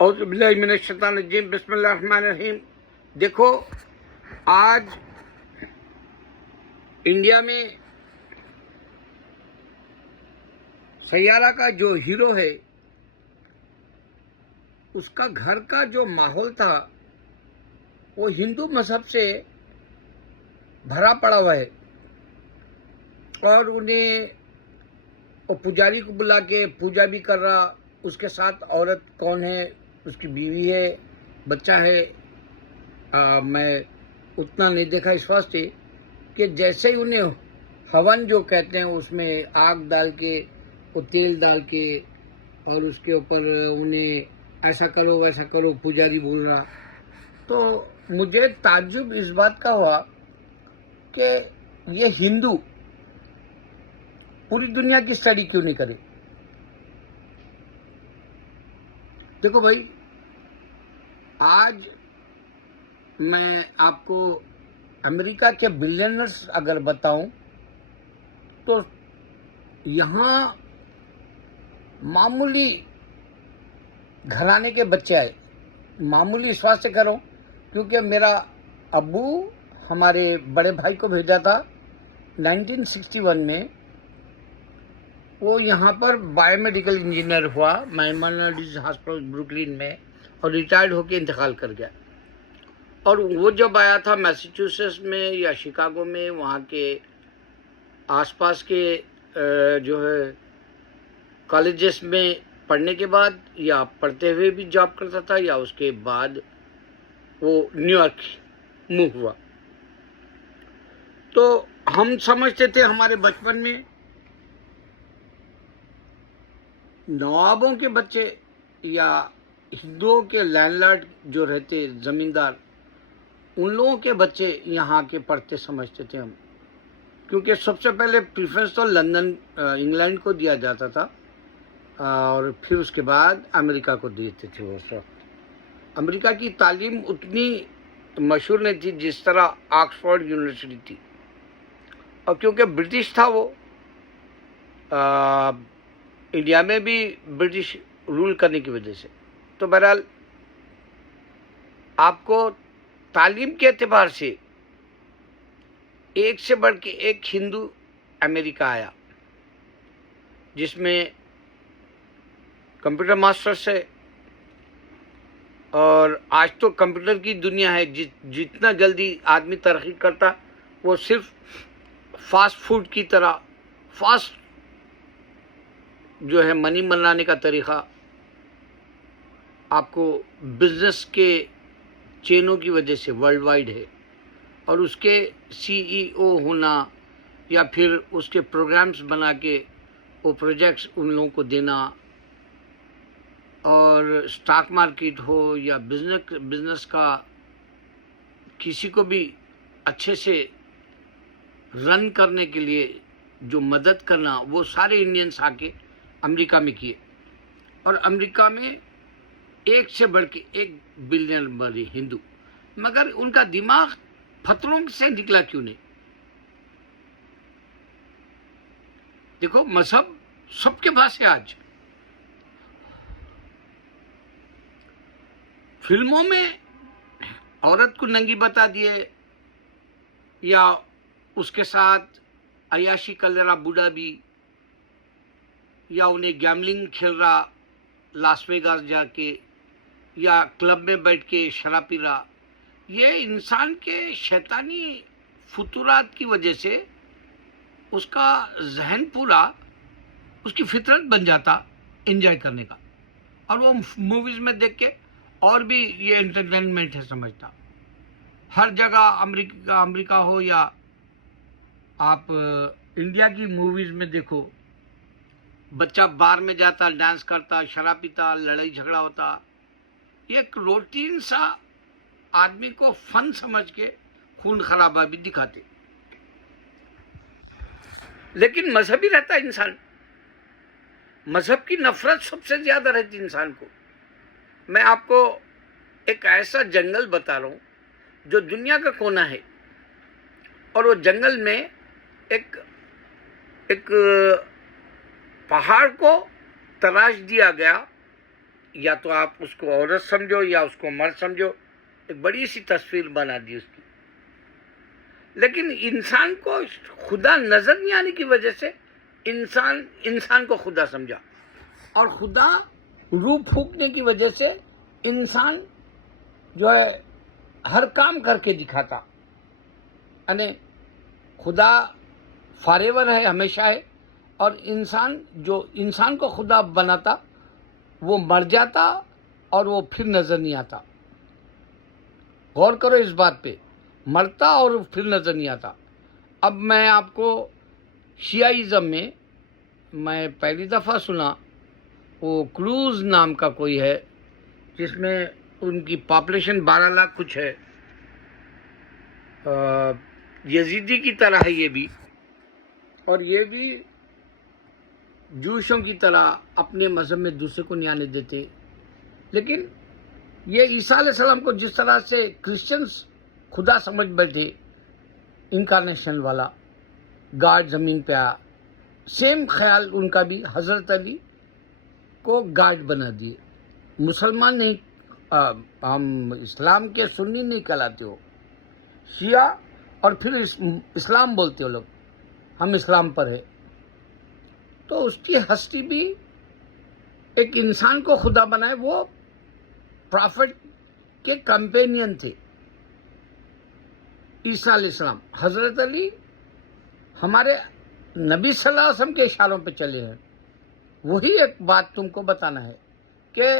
اعوذ باللہ من الشیطان الرجیم، بسم اللہ الرحمن الرحیم۔ دیکھو، آج انڈیا میں سیارہ کا جو ہیرو ہے، اس کا گھر کا جو ماحول تھا وہ ہندو مذہب سے بھرا پڑا ہوا ہے، اور انہیں وہ پجاری کو بلا کے پوجا بھی کر رہا۔ اس کے ساتھ عورت کون ہے؟ اس کی بیوی ہے، بچہ ہے۔ میں اتنا نہیں دیکھا اس واسطے کہ جیسے ہی انہیں ہون جو کہتے ہیں، اس میں آگ ڈال کے، وہ تیل ڈال کے، اور اس کے اوپر انہیں ایسا کرو ویسا کرو، پجاری بول رہا۔ تو مجھے تعجب اس بات کا ہوا کہ یہ ہندو پوری دنیا کی اسٹڈی کیوں نہیں کرے؟ دیکھو بھائی، آج میں آپ کو امریکہ کے بلینئرز اگر بتاؤں تو یہاں معمولی گھرانے کے بچے آئے۔ معمولی اس واسطے کروں کیونکہ میرا ابو ہمارے بڑے بھائی کو بھیجا تھا 1961 میں۔ وہ یہاں پر بایو میڈیکل انجینئر ہوا مائمنڈیز ہاسپٹل بروکلین میں، اور ریٹائرڈ ہو کے انتقال کر گیا۔ اور وہ جب آیا تھا میساچوسیٹس میں یا شکاگو میں، وہاں کے آس پاس کے جو ہے کالجز میں پڑھنے کے بعد یا پڑھتے ہوئے بھی جاب کرتا تھا، یا اس کے بعد وہ نیو یارک موو ہوا۔ تو ہم سمجھتے تھے ہمارے بچپن میں نوابوں کے بچے یا ہندوؤں کے لینڈ لارڈ جو رہتے زمیندار، ان لوگوں کے بچے یہاں کے پڑھتے سمجھتے تھے ہم، کیونکہ سب سے پہلے پریفرنس تو لندن انگلینڈ کو دیا جاتا تھا، اور پھر اس کے بعد امریکہ کو دیتے تھے۔ وہ سب امریکہ کی تعلیم اتنی مشہور نہیں تھی جس طرح آکسفورڈ یونیورسٹی تھی، اور کیونکہ برٹش تھا وہ، انڈیا میں بھی برٹش رول کرنے کی وجہ سے، تو بہرحال آپ کو تعلیم کے اعتبار سے ایک سے بڑھ کے ایک ہندو امریکہ آیا، جس میں کمپیوٹر ماسٹرس ہے، اور آج تو کمپیوٹر کی دنیا ہے۔ جتنا جلدی آدمی ترقی کرتا، وہ صرف فاسٹ فوڈ کی طرح فاسٹ جو ہے منی بنانے کا طریقہ آپ کو بزنس کے چینوں کی وجہ سے ورلڈ وائڈ ہے، اور اس کے سی ای او ہونا یا پھر اس کے پروگرامز بنا کے وہ پروجیکٹس ان لوگوں کو دینا، اور اسٹاک مارکیٹ ہو یا بزنس کا کسی کو بھی اچھے سے رن کرنے کے لیے جو مدد کرنا، وہ سارے انڈینس آ کے امریکہ میں کیے، اور امریکہ میں ایک سے بڑھ کے ایک بلین بڑے ہندو، مگر ان کا دماغ پتھروں سے نکلا کیوں نہیں؟ دیکھو، مذہب سب کے پاس ہے آج۔ فلموں میں عورت کو ننگی بتا دیے، یا اس کے ساتھ عیاشی کر رہا بوڑھا بھی، یا انہیں گیملنگ کھیل رہا لاس ویگاس جا کے، یا کلب میں بیٹھ کے شراب پی رہا۔ یہ انسان کے شیطانی فطورات کی وجہ سے اس کا ذہن پورا اس کی فطرت بن جاتا انجوائے کرنے کا، اور وہ موویز میں دیکھ کے اور بھی یہ انٹرٹینمنٹ ہے سمجھتا۔ ہر جگہ امریکہ ہو یا آپ انڈیا کی موویز میں دیکھو، بچہ بار میں جاتا، ڈانس کرتا، شراب پیتا، لڑائی جھگڑا ہوتا۔ یہ ایک روٹین سا آدمی کو فن سمجھ کے خون خرابہ بھی دکھاتے، لیکن مذہبی رہتا انسان۔ مذہب کی نفرت سب سے زیادہ رہتی انسان کو۔ میں آپ کو ایک ایسا جنگل بتا رہا ہوں جو دنیا کا کونا ہے، اور وہ جنگل میں ایک پہاڑ کو تراش دیا گیا یا تو آپ اس کو عورت سمجھو یا اس کو مرد سمجھو، ایک بڑی سی تصویر بنا دی اس کی. لیکن انسان کو خدا نظر نہیں آنے کی وجہ سے انسان کو خدا سمجھا، اور خدا روح پھونکنے کی وجہ سے انسان جو ہے ہر کام کر کے دکھاتا. یعنی خدا فاریور ہے، ہمیشہ ہے، اور انسان کو خدا بناتا وہ مر جاتا اور وہ پھر نظر نہیں آتا. غور کرو اس بات پہ، مرتا اور پھر نظر نہیں آتا. اب میں آپ کو شیعیزم میں پہلی دفعہ سنا، وہ کروز نام کا کوئی ہے جس میں ان کی پاپولیشن 12 لاکھ کچھ ہے. یزیدی کی طرح ہے یہ بھی، اور یہ بھی جوشوں کی طرح اپنے مذہب میں دوسرے کو نہیں آنے دیتے. لیکن یہ عیسیٰ علیہ السلام کو جس طرح سے کرسچنز خدا سمجھ بیٹھے، انکارنیشن والا، گاڈ زمین پہ آیا، سیم خیال ان کا بھی حضرت علی کو گاڈ بنا دیے. مسلمان نہیں، ہم اسلام کے سنی نہیں کہلاتے ہو، شیعہ، اور پھر اسلام بولتے ہو لوگ، ہم اسلام پر ہے. تو اس کی ہستی بھی ایک انسان کو خدا بنائے. وہ پرافٹ کے کمپینین تھے عیسیٰ علیہ السلام. حضرت علی ہمارے نبی صلی اللہ علیہ وسلم کے اشاروں پہ چلے ہیں. وہی ایک بات تم کو بتانا ہے کہ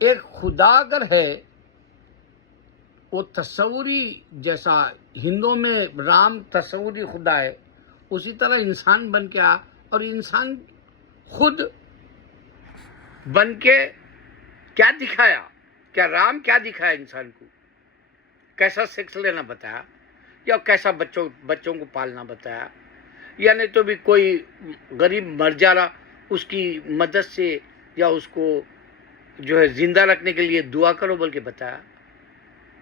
ایک خدا اگر ہے، وہ تصوری، جیسا ہندوؤں میں رام تصوری خدا ہے، اسی طرح انسان بن کے آ، اور انسان خود بن کے کیا دکھایا؟ کیا رام کیا دکھایا انسان کو؟ کیسا سیکس لینا بتایا، یا کیسا بچوں کو پالنا بتایا، یا نہیں تو بھی کوئی غریب مر جا رہا اس کی مدد سے، یا اس کو جو ہے زندہ رکھنے کے لیے دعا کرو بول کے بتایا.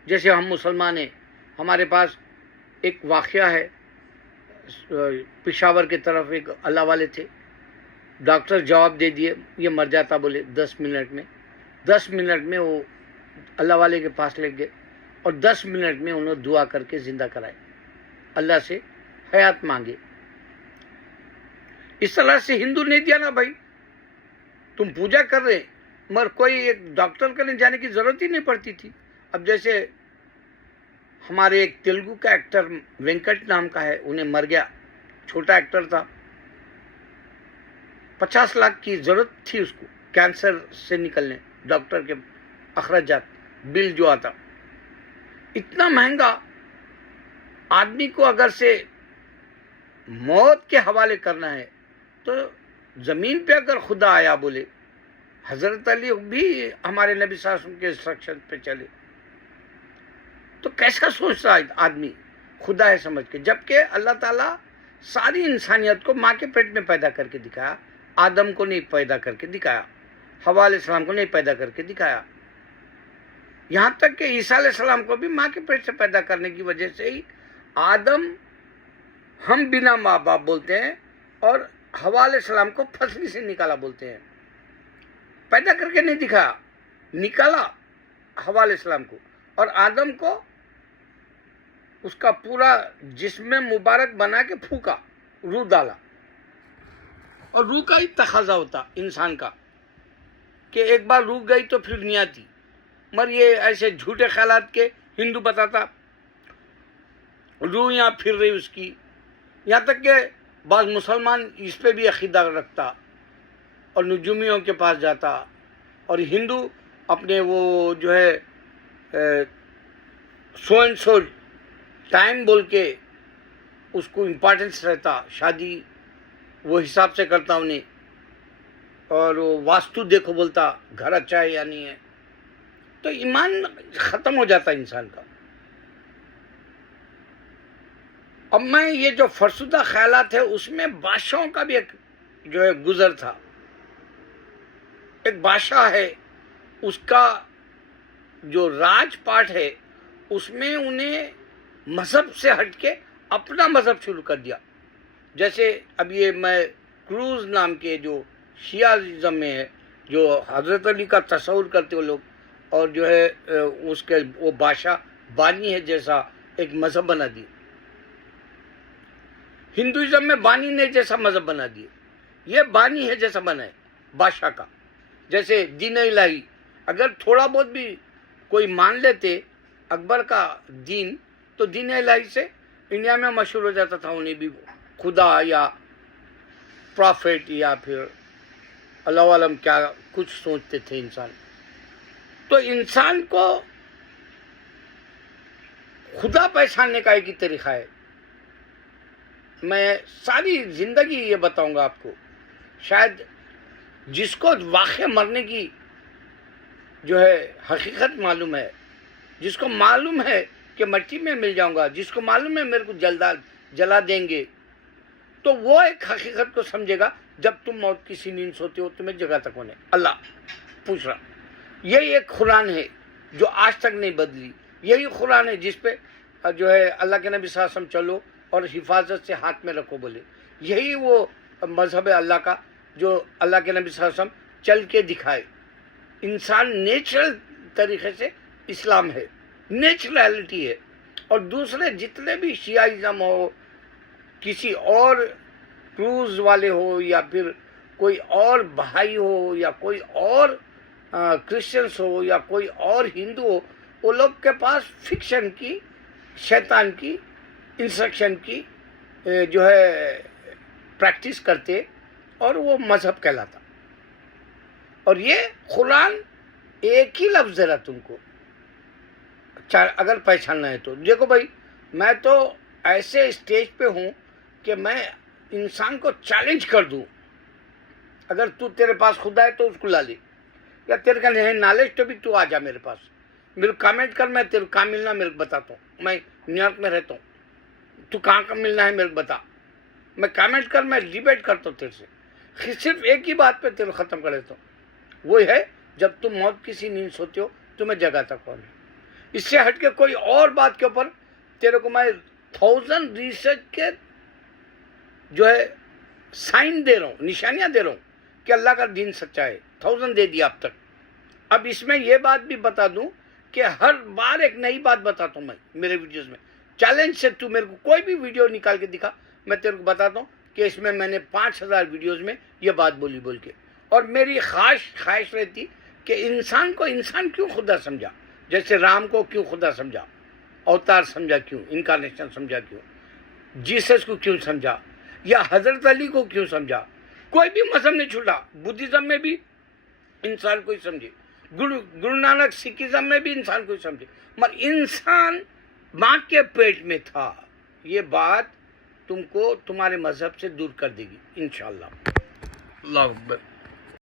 جیسے ہم مسلمان ہیں، ہمارے پاس ایک واقعہ ہے، پشاور کی طرف ایک اللہ والے تھے، ڈاکٹر جواب دے دیے یہ مر جاتا بولے 10 منٹ میں. 10 منٹ میں وہ اللہ والے کے پاس لے گئے، اور 10 منٹ میں انہوں نے دعا کر کے زندہ کرائے، اللہ سے حیات مانگے. اس طرح سے ہندو نہیں دیا نا بھائی، تم پوجا کر رہے، مگر کوئی ایک ڈاکٹر کے لیے جانے کی ضرورت ہی نہیں پڑتی تھی. اب جیسے ہمارے ایک تیلگو کا ایکٹر وینکٹ نام کا ہے، انہیں مر گیا، چھوٹا ایکٹر تھا، 50 لاکھ کی ضرورت تھی اس کو کینسر سے نکلنے، ڈاکٹر کے اخراجات بل جو آتا اتنا مہنگا. آدمی کو اگر سے موت کے حوالے کرنا ہے تو زمین پہ اگر خدا آیا بولے، حضرت علی بھی ہمارے نبی صلی اللہ علیہ وسلم کے انسٹرکشن پہ چلے، تو کیسا سوچتا آدمی خدا ہے سمجھ کے؟ جبکہ اللہ تعالیٰ ساری انسانیت کو ماں کے پیٹ میں پیدا کر کے دکھایا. آدم کو نہیں پیدا کر کے دکھایا، حوا علیہ السلام کو نہیں پیدا کر کے دکھایا، یہاں تک کہ عیسیٰ علیہ السلام کو بھی ماں کے پیٹ سے پیدا کرنے کی وجہ سے ہی آدم ہم بنا ماں باپ بولتے ہیں، اور حوا علیہ السلام کو پھسلی سے نکالا بولتے ہیں. پیدا کر کے نہیں دکھایا، نکالا حوا علیہ السلام کو، اور آدم کو اس کا پورا جسم مبارک بنا کے پھونکا، روح ڈالا. اور روح کا ہی تقاضا ہوتا انسان کا کہ ایک بار روح گئی تو پھر نہیں آتی. مگر یہ ایسے جھوٹے خیالات کے ہندو بتاتا روح یہاں پھر رہی اس کی. یہاں تک کہ بعض مسلمان اس پہ بھی عقیدہ رکھتا اور نجومیوں کے پاس جاتا، اور ہندو اپنے وہ جو ہے سو اینڈ سو ٹائم بول کے اس کو امپارٹنس رہتا، شادی وہ حساب سے کرتا انہیں، اور وہ واستو دیکھو بولتا گھر اچھا ہے یا نہیں ہے. تو ایمان ختم ہو جاتا انسان کا. اب میں یہ جو فرسودہ خیالات ہے اس میں بادشاہوں کا بھی ایک جو ہے گزر تھا. ایک بادشاہ ہے، اس کا جو راج پاٹ ہے اس میں انہیں مذہب سے ہٹ کے اپنا مذہب شروع کر دیا. جیسے اب یہ میں کروز نام کے جو شیعہ ازم میں ہے، جو حضرت علی کا تصور کرتے ہو لوگ، اور جو ہے اس کے وہ بادشاہ بانی ہے جیسا ایک مذہب بنا دیے. ہندوازم میں بانی نے جیسا مذہب بنا دیے، یہ بانی ہے جیسا بنا ہے بادشاہ کا. جیسے دین الہی اگر تھوڑا بہت بھی کوئی مان لیتے اکبر کا دین، تو دین الہی سے انڈیا میں مشہور ہو جاتا تھا. انہیں بھی خدا یا پرافٹ یا پھر اللہ عالم کیا کچھ سوچتے تھے انسان. تو انسان کو خدا پہچاننے کا ایک ہی طریقہ ہے. میں ساری زندگی یہ بتاؤں گا آپ کو. شاید جس کو واقع مرنے کی جو ہے حقیقت معلوم ہے، جس کو معلوم ہے کہ مٹی میں مل جاؤں گا، جس کو معلوم ہے میرے کو جلا دیں گے، تو وہ ایک حقیقت کو سمجھے گا. جب تم موت کی نیند سوتے ہو تمہیں جگہ تک ہونے اللہ پوچھ رہا. یہی ایک قرآن ہے جو آج تک نہیں بدلی. یہی قرآن ہے جس پہ جو ہے اللہ کے نبی صلی اللہ علیہ وسلم چلو اور حفاظت سے ہاتھ میں رکھو بولے. یہی وہ مذہب ہے اللہ کا جو اللہ کے نبی صلی اللہ علیہ وسلم چل کے دکھائے. انسان نیچرل طریقے سے اسلام ہے، نیچرلٹی ہے. اور دوسرے جتنے بھی شیعیزم ہو، کسی اور کروز والے ہو، یا پھر کوئی اور بھائی ہو، یا کوئی اور کرسچنس ہو، یا کوئی اور ہندو ہو، وہ لوگ کے پاس فکشن کی، شیطان کی، انسٹرکشن کی جو ہے پریکٹس کرتے، اور وہ مذہب کہلاتا. اور یہ قرآن ایک ہی لفظ ذرا تم کو اگر پہچاننا ہے تو دیکھو بھائی، میں تو ایسے اسٹیج پہ ہوں کہ میں انسان کو چیلنج کر دوں. اگر تیرے پاس خدا ہے تو اس کو لا لے، یا تیرے کا نہیں نالج تو بھی تو آ جا میرے پاس، میرے کامنٹ کر، میں تیرے کہاں ملنا میرے کو بتاتا ہوں. میں نیو یارک میں رہتا ہوں، تو کہاں کا ملنا ہے میرے کو بتا. میں کامنٹ کر، میں ڈیبیٹ کرتا ہوں تیرے سے. صرف ایک ہی بات پہ تیرے ختم کر دیتا ہوں، وہ ہے جب تم موت کی سی نیند سوتے ہو تمہیں جگہ تک ہونے. اس سے ہٹ کے کوئی اور بات کے اوپر تیرے کو میں 1000 ریسرچ کے جو ہے سائن دے رہا ہوں، نشانیاں دے رہا ہوں کہ اللہ کا دین سچا ہے. 1000 دے دیا اب تک. اب اس میں یہ بات بھی بتا دوں کہ ہر بار ایک نئی بات بتاتا ہوں میں میرے ویڈیوز میں. چیلنج سے تو میرے کو کوئی بھی ویڈیو نکال کے دکھا، میں تیرے کو بتاتا ہوں کہ اس میں میں نے 5000 ویڈیوز میں یہ بات بول کے. اور میری خواہش رہتی کہ انسان کو انسان کیوں خدا سمجھا، جیسے رام کو کیوں خدا سمجھا، اوتار سمجھا کیوں، انکارنیشن سمجھا کیوں، جیسس کو کیوں سمجھا، یا حضرت علی کو کیوں سمجھا. کوئی بھی مذہب نہیں چھوٹا. بدھزم میں بھی انسان کو ہی سمجھے، گرو نانک سکھزم میں بھی انسان کو ہی سمجھے، مگر انسان ماں کے پیٹ میں تھا. یہ بات تم کو تمہارے مذہب سے دور کر دے گی انشاءاللہ. اللہ اکبر.